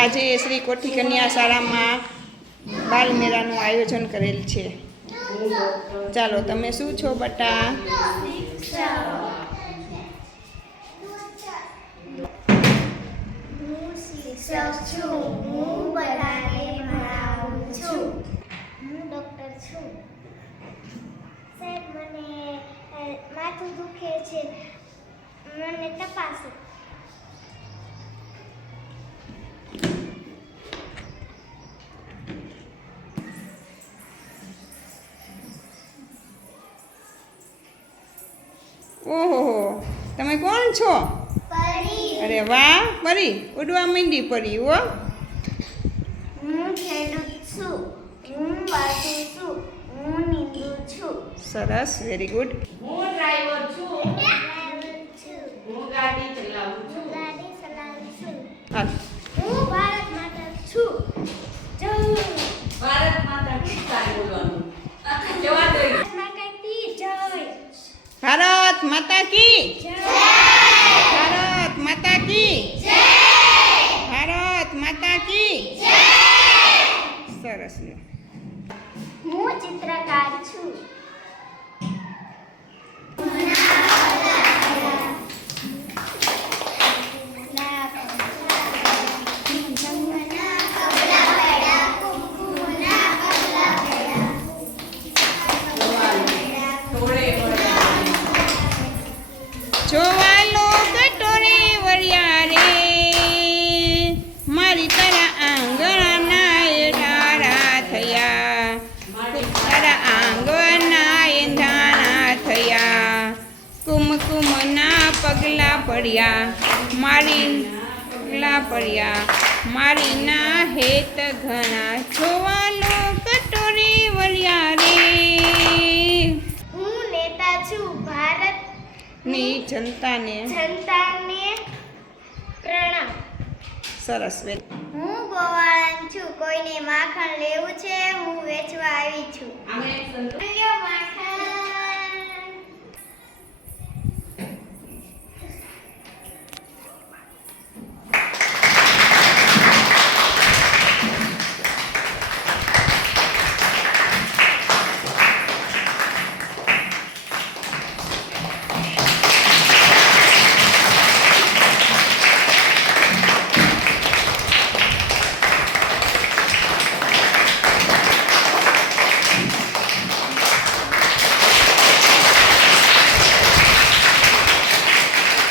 આજે શ્રી કોઠી કન્યા શાળામાં બાળ મેળાનું આયોજન કરેલ છે। ચાલો તમે શું છો બટા? ડોક્ટર છું। સાહેબ મને માથું દુખે છે, મને તપાસો। ઓહો, તમે કોણ છો? પરી। અરે વાહ, પરી ઉડવા માંડી પરી હો। હું ખેડૂત છું, હું વાંચું છું, હું નીંદું છું। સરસ, વેરી ગુડ। હું ડ્રાઈવર છું, ડ્રાઈવર છું, હું ગાડી ચલાવું છું। ગાડી ચલાવું છું। હાલ હું ભારત માતા છું। જય ભારત માતા કી જય બોલવાનું જવા દો। ભારત માતા કી જય। ભારત માતા કી જય ભારત માતા કી જય ભારત માતા કી સરસ લ્યો। હું ચિત્રકાર છું। જોવાલો કટોરી વળ્યા રે, મારી તારા આંગણના એઢારા થયા, તારા આંગણના એંધાણા થયા, કુમકુમના પગલા પડ્યા, મારી પગલા પડ્યા, મારી ના હેત ઘણા, જોવાલો કટોરી વળ્યા રે। હું નેતા છું, ભારત ની જનતાને જનતાને પ્રણામ। સરસ વેરી। હું ગોવાળન છું, કોઈને માખણ લેવું છે, હું વેચવા આવી છું। અમે અન્ય માખણ